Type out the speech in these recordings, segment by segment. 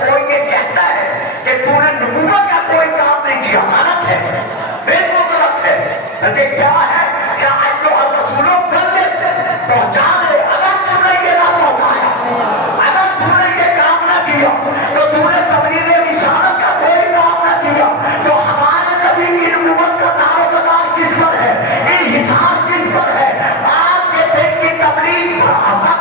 کوئی یہ کہتا ہے کہ تو نے نبوت کا کوئی کام نہیں کیا، غلط ہے، بالکل غلط ہے۔ بلکہ کیا ہے کہ ایھا الرسولوں بلغ پہنچا دے، اگر تو نے یہ نہ پہنچایا، اگر تو نے یہ کام نہ کیا تو تو نے تبلیغ رسالت کا کوئی کام نہ کیا۔ تو ہمارے نبی کی نبوت کا دار و مدار کس پر ہے، انحصار کس پر ہے؟ آج کے دن کی تبلیغ حق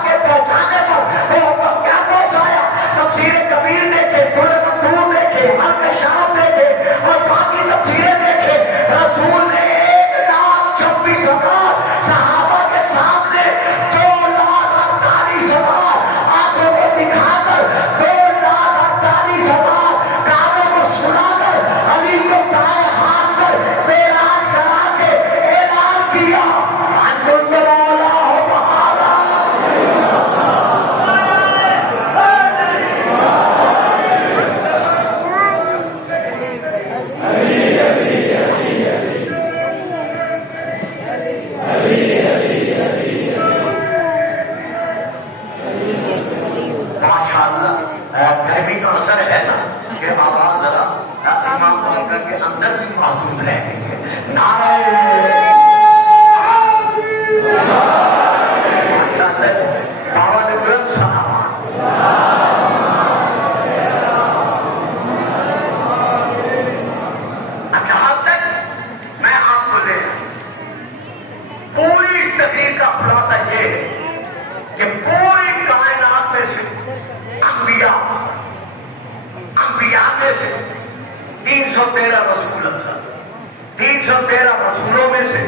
کے پہنچانے پر وہ کیا پہنچایا؟ تفسیر کبیر دیکھے، در منظور دیکھے، الکشاف دیکھے اور باقی تفسیریں دیکھے، رسول نے 1,26,000 صحابہ کے سامنے 2,48,000 آنکھوں کو دکھا کر، 2,48,000 کانوں کو سنا کر، علی کو دائیں ہاتھ کر معراج کرا کے اعلان کیا انتم مولا تعالی۔ گرمی کا اثر ہے نا کہ آواز ذرا امام بابا کے اندر بھی محدود رہ گئی ہے۔ نعرہ بابا نے بلند صحابہ یہاں تک میں آپ کو لے پوری اس تقریر کا خلاصہ یہ ہے کہ پوری کائنات میں سے انبیاء میں سے 313 رسول افضل، 313 رسولوں میں سے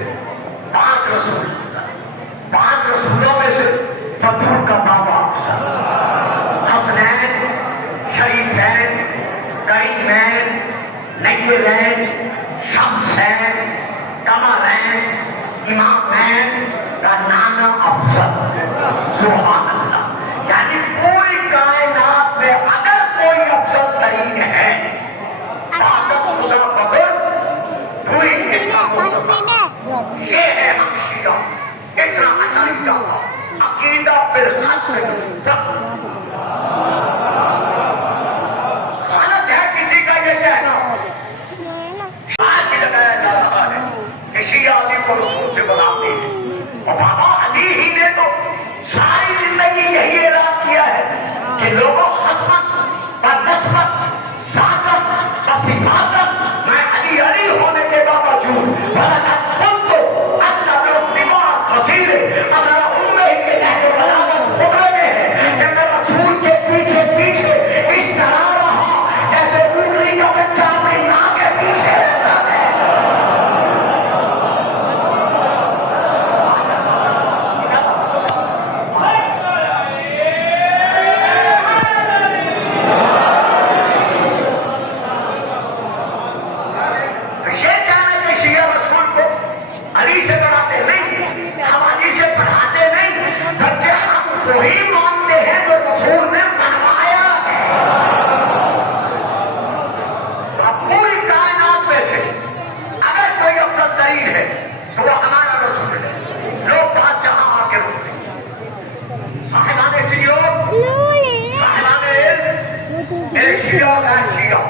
5 رسول افضل، 5 رسولوں میں سے بدر کا بابا افضل، حسنین، شریفین، کریمین، نیرین، شمسین، قمرین، امامین کا نانا افضل۔ سبحان اللہ۔ یعنی پوری کائنات میں اگر کوئی افضل ترین ہے خدا بغیر پوری یہ ہے ہم شیعہ اسرا اشعریہ عقیدہ بالخط غلط ہے کسی کا یہ کہنا۔ آج بھی لگایا جا رہا ہے کہ شیعہ علی کو رسول سے بناتے ہیں، اور بابا علی ہی نے تو ساری زندگی یہی اعلان کیا ہے کہ لوگوں حسبت و نسبت ذاتت و صفاتت میں علی علی ہونے کے باوجود بلکت خود کو اطلب اتباع وسیل اثر امہ کے نہج و بلاغت خطرے میں ہے کہ میں رسول کے پیچھے پیچھے اس طرح رہا جیسے بوڑھی کا بچہ اپنی ماں کے پیچھے رہتا ہے۔ علی سے پڑھاتے نہیں، ہم علی سے پڑھاتے نہیں، بلکہ ہم وہی مانتے ہیں جو رسول نے منوایا ہے۔ پوری کائنات میں سے اگر کوئی افضل ترین ہے تو وہ ہمارا رسول ہے۔ لوگ بات جہاں آ کے رکتے ہیں، صاحبان شیعہ، صاحبان علم، ایک شیعہ اور ایک شیعہ،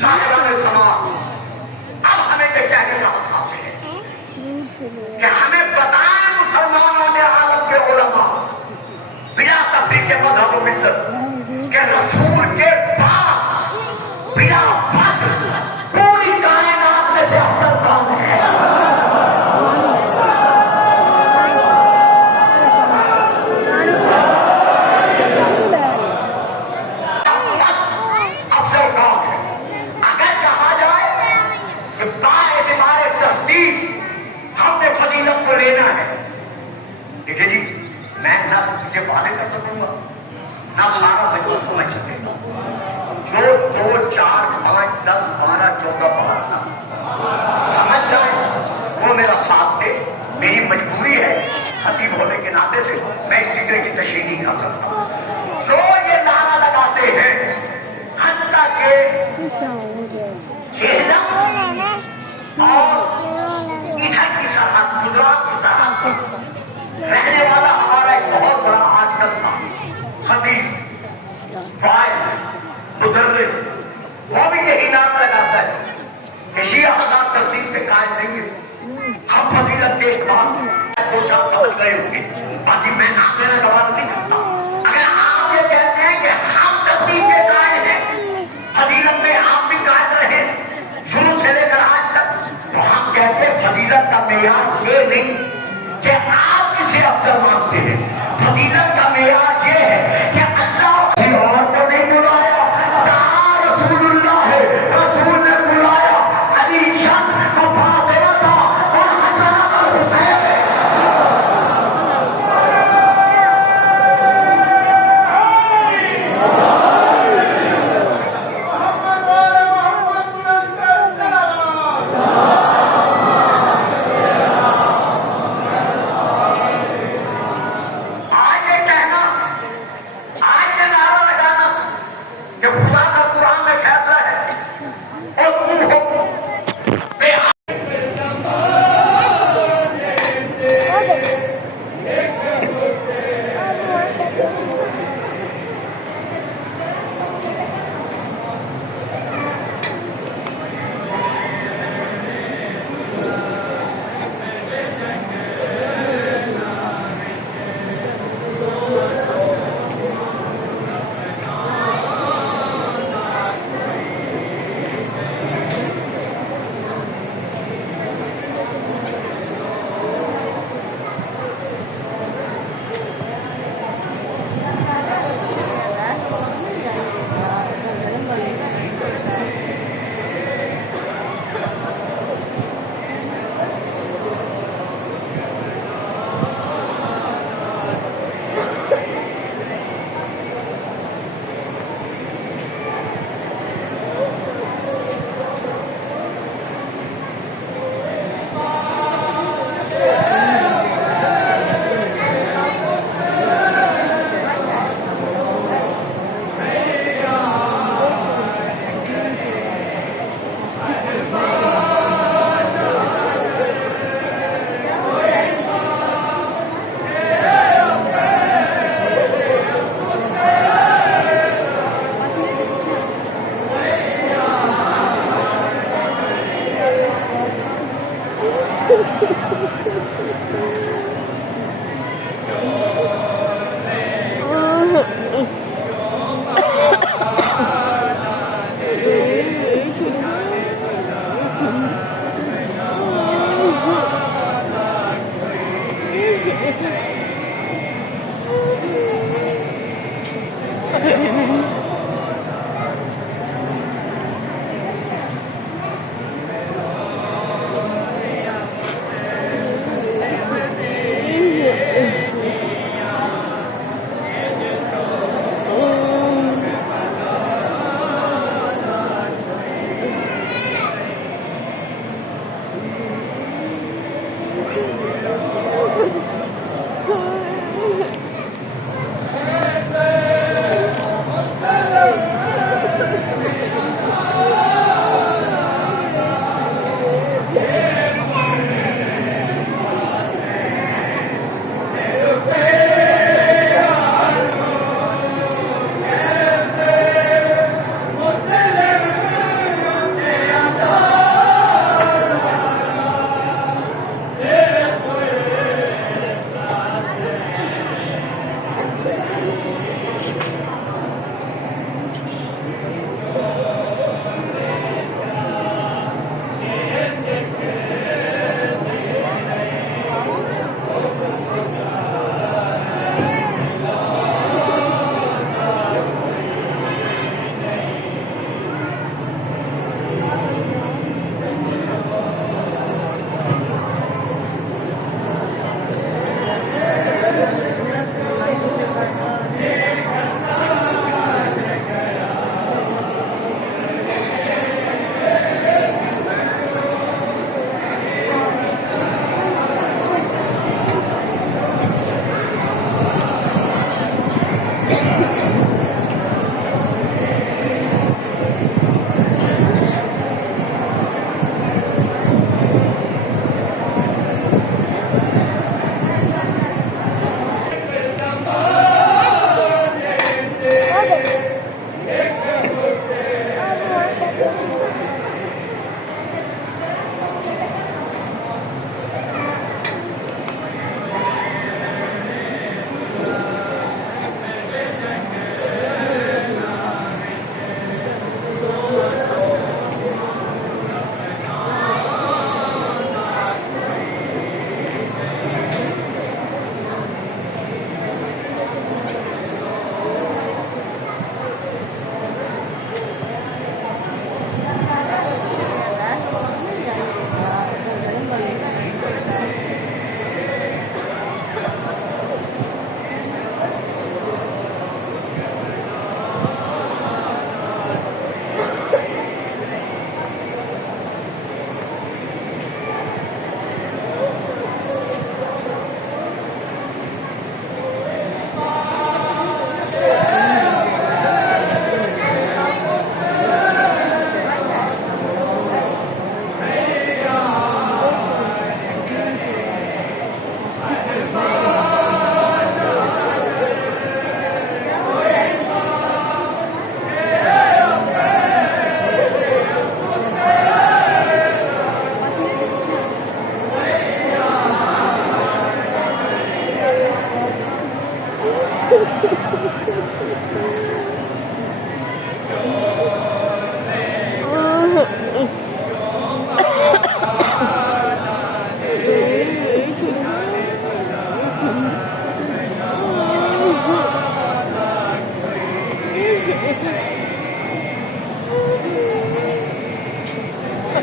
صاحبان سماع، اب ہمیں یہ کہنے کا وقت حاصل ہے کہ ہمیں بتائیں مسلمانوں نے عالم کے علماء بلا تفریق مذہب و ملت کہ رسول کے بعد بلا فصل پوری کائنات میں سے افضل کون ہے؟ افضل کون ہے؟ اگر کہا جائے کہ باعتبار تصدیق ہم نے فضیلت کو لینا ہے، دیکھیں جی میں نہ اسے واضح کر سکوں گا نہ سارا مجموعہ سمجھ سکے گا۔ جو 2 4 5 10 12 14 15 سمجھ جائیں وہ میرا ساتھ دے، میری مجبوری ہے خطیب ہونے کے ناطے سے میں اس فکرے کی تشریح نہیں کر سکتا۔ جو یہ نعرہ لگاتے ہیں حتیٰ کہ چہرہ اور ادھر کی سرحد گجرات کی سرحد پر رہنے والا ہمارا ایک بہت بڑا آج کل تھا خطیب فائز ادھر میں وہ بھی یہی نام لگاتا ہے کہ شیعہ حضرات ترتیب پہ قائم نہیں ہے. ہم فضیلت کے اعتبار دو چار سمجھ گئے ہوں گے, باقی میں نام دینا سوال نہیں کرتا. اگر آپ یہ کہتے ہیں کہ ہم ترتیب پہ قائم ہیں, فضیلت میں آپ بھی قائم رہے شروع سے لے کر آج تک, تو ہم کہتے ہیں فضیلت کا معیار یہ نہیں کہ آپ کسے افضل مانتے ہیں. فضیلت کا معیار یہ ہے کہ اللہ کسی اور کو نہیں بلایا, کہا رسول اللہ ہے, رسول نے بلایا علی شان کو فاطمہ تھا اور حسن اور حسین ہے.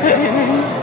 ہے